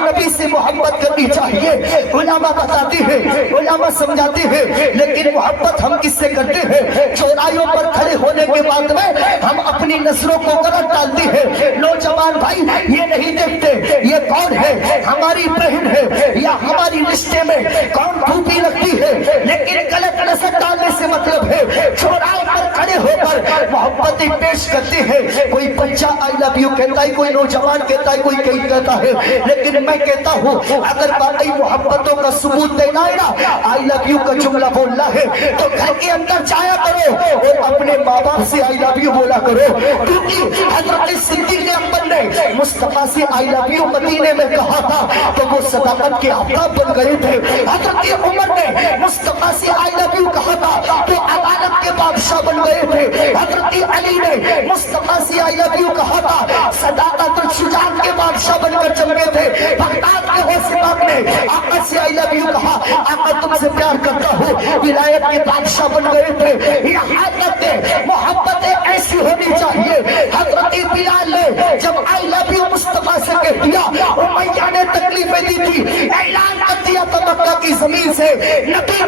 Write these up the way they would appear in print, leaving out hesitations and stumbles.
नबी से मोहब्बत करनी चाहिए। उलमा बताते हैं, उलमा समझाते हैं, लेकिन मोहब्बत हम किससे करते हैं? चौराहों पर खड़े होने के बाद में हम अपनी नजरों को गलत डालते हैं। नौजवान भाई ये नहीं देखते ये कौन है, हमारी बहन है या हमारी रिश्ते में कौन खूबी लगती है, लेकिन गलत नजर डालने से मतलब है चौराहे पर खड़े होकर मोहब्बतें पेश करते हैं। कोई बच्चा आई लव यू कहता है, कोई नौजवान कहता है, कोई कहीं कहता है, लेकिन मैं कहता हूँ अगर वाकई मोहब्बतों का सबूत देना है ना, आई लव यू का जुमला बोलना है तो घर के अंदर जाया करो और अपने माँ बाप से आई लव यू बोला करो। क्योंकि हजरत सिद्दीक़ अकबर ने मुस्तफा से आई लव यू मदीने में कहा था तो वो सदाकत के आफ्ताब बन गए थे। हजरत उमर ने मुस्तफा से आई लव यू कहा था तो अदालत के बादशाह बन गए थे। हजरत अली ने मुस्तफा से आई लव यू कहा था, सदाकत और शुजाअत के बादशाह बनकर चमके थे। बगदाद के होशियार ने आका से आई लव यू कहा, आका तुमसे प्यार करता हूँ, विलायत के बादशाह बन गए थे। यहाँ तक मोहब्बतें ऐसी होनी चाहिए। हजरत बिलाल ने जब आई लव यू मुस्तफा से कह दिया, उमैया ने तकलीफें दी थी, ऐलान कर दिया था मक्का की जमीन से, नबी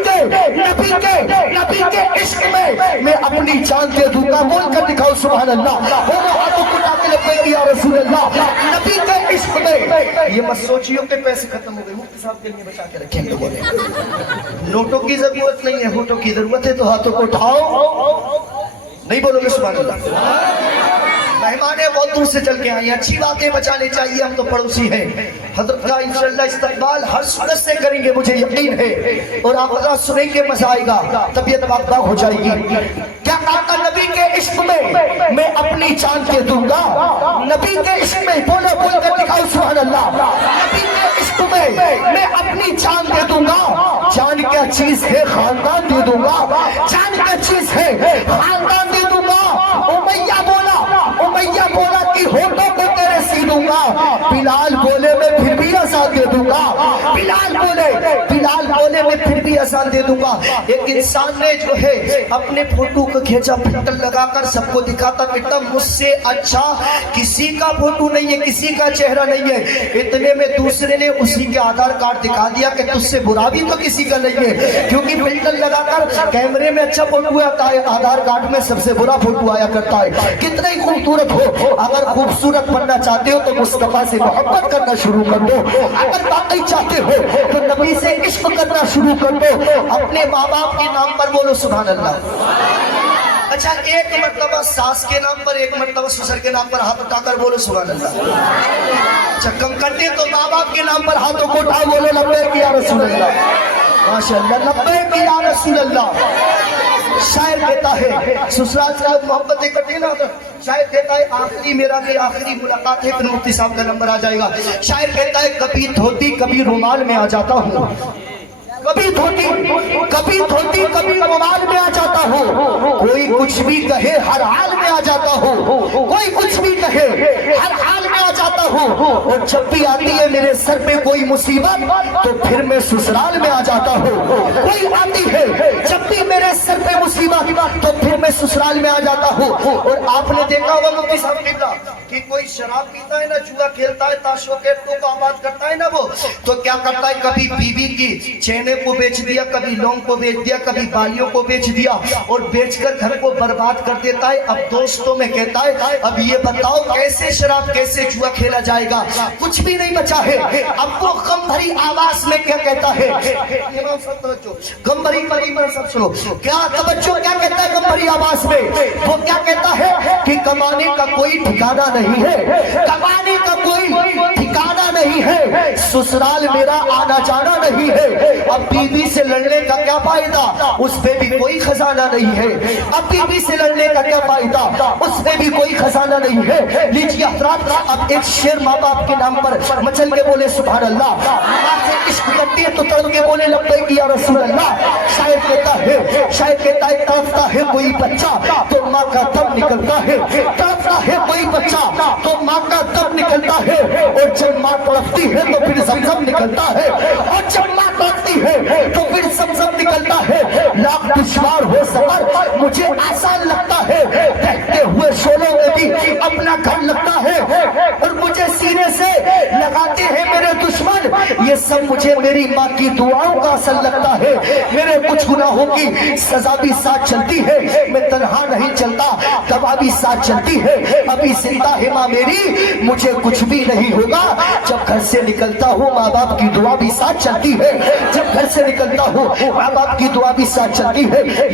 के इश्क में मैं अपनी जान दे दूंगा। बोल कर दिखाओ सुभान अल्लाह। हाथों को उठा के लब्बैक या रसूल अल्लाह। नबी के इश्क में ये मत सोचियो कि पैसे खत्म हो गए, मुफ्ती साहब के लिए बचा के रखें लोगों ने। नोटों की जरूरत नहीं है, होटों की जरूरत है, तो हाथों को उठाओ। नहीं बोलोगे सुभान अल्लाह? मेहमान बहुत दूर से चल के आए, अच्छी बातें बचानी चाहिए, हम तो पड़ोसी हैं। हजरत का इंशाअल्लाह इस्तकबाल हर सूरत से करेंगे, मुझे यकीन है, और आप हजरत सुनेंगे, मजा आएगा, तबीयत बाग हो जाएगी। क्या कहा नबी के इश्क में मैं अपनी जान दे दूंगा? नबी के इश्क में बोलो, बोल कर दिखाओ सुभान अल्लाह। नबी के इश्क में मैं अपनी जान दे दूंगा। जान क्या चीज है? खानदान दे दूंगा। जान क्या चीज है? खानदान दे दूंगा। उमैया बोला कि होठों को तेरे सी दूंगा। बिलाल बोले मैं फिर भी आसान दे दूंगा। बिलाल बोले मैं फिर भी आसान दे दूंगा। एक इंसान ने जो है अपने फोटो को खींचा, फिल्टर लगाकर सबको दिखाता, बेटा मुझसे अच्छा किसी का फोटो नहीं है, किसी का चेहरा नहीं है। इतने में दूसरे ने उसी के आधार कार्ड दिखा दिया कि तुझसे बुरा भी तो किसी का नहीं है, क्योंकि फिल्टर लगाकर कैमरे में अच्छा फोटो आता है, आधार कार्ड में सबसे बुरा फोटो आया करता है। कितना ही खूबसूरत हो, अगर खूबसूरत बनना चाहते हो तो मुस्तफा से मोहब्बत करना शुरू कर दो। अगर वाकई चाहते हो तो नबी से इश्क करना शुरू कर दो। अपने माँ बाप के नाम पर बोलो सुभान अल्लाह। अच्छा, एक मर्तबा सास के नाम पर, एक मर्तबा ससुर के नाम पर हाथ उठाकर बोलो सुभान अल्लाह। अच्छा, कम करते तो माँ बाप के नाम पर हाथों को उठाओ, बोलो लब्बैक या रसूल अल्लाह। माशाअल्लाह, लब्बैक या रसूल अल्लाह। शायर कहता है ससुराल से मोहब्बतें करते ना, शायर कहता है आखिरी मेरा के आखिरी मुलाकात है, फिर मुफ्ती साहब का नंबर आ जाएगा। शायर कहता है कभी धोती कभी रुमाल में आ जाता हूँ, कभी धोती कभी रुमाल में आ जाता हूँ। कोई कुछ भी कहे हर हाल में आ जाता हूँ, कोई कुछ भी कहे हर हाल में आ जाता हूँ। और जब भी आती है मेरे सर पे कोई मुसीबत तो फिर मैं ससुराल में आ जाता हूँ। कोई आती है जब भी मेरे सर पे मुसीबत तो फिर मैं ससुराल में आ जाता हूँ। और आपने देखा होगा मुफ्ती साहब कि कोई शराब पीता है ना, जुआ खेलता है, ताशों के को आबाद करता है ना, वो तो क्या करता है, कभी बीवी की चेने को बेच दिया, कभी लौंग को बेच दिया, कभी बालियों को बेच दिया, और बेचकर घर को बर्बाद कर देता है। अब दोस्तों में कहता है अब ये बताओ कैसे शराब कैसे जुआ खेला जाएगा, कुछ भी नहीं बचा है। अब वो गम भरी आवाज में क्या कहता है, गम भरी सब सुनो, क्या तवज्जो क्या कहता है गम भरी आवाज में? वो क्या कहता है कि कमाने का कोई ठिकाना नहीं है, कमाने का कोई ठिकाना नहीं है, ससुराल मेरा आना जाना नहीं है। अब बीवी से लड़ने का क्या फायदा, उसमें भी कोई खजाना नहीं है। अब बीवी से लड़ने का क्या फायदा, उसमें भी कोई खजाना नहीं है। लीजिए हज़रात, अब एक शेर माँ बाप के नाम पर मचल के बोले सुभान अल्लाह। माँ से इश्क करती है तो तड़प के बोले लब्बैक या रसूल अल्लाह। शायर कहता है तड़पता है कोई बच्चा तो माँ का दम निकलता है, तड़पता है कोई बच्चा तो माँ का दम निकलता है। और जब माँ तड़पती है तो फिर ज़मज़म निकलता है, और जब माँ तड़पती है तो फिर ज़मज़म निकलता है। लाख दुश्वार हो सफर मुझे आसान लगता है, बहते हुए शोलों में भी कि अपना घर लगता है और मुझे सीने से लगाते हैं मेरे दुश्मन, ये सब मुझे मेरी माँ की दुआओं का असर लगता है। मेरे कुछ गुनाहों की सजा भी साथ चलती है, मैं तन्हा नहीं चलता, दवा भी साथ चलती है। अभी जिंदा है माँ मेरी, मुझे कुछ भी नहीं होगा। जब घर से निकलता हूँ माँ बाप की दुआ भी साथ चलती है, जब घर से निकलता हूँ माँ बाप की दुआ भी साथ चलती है।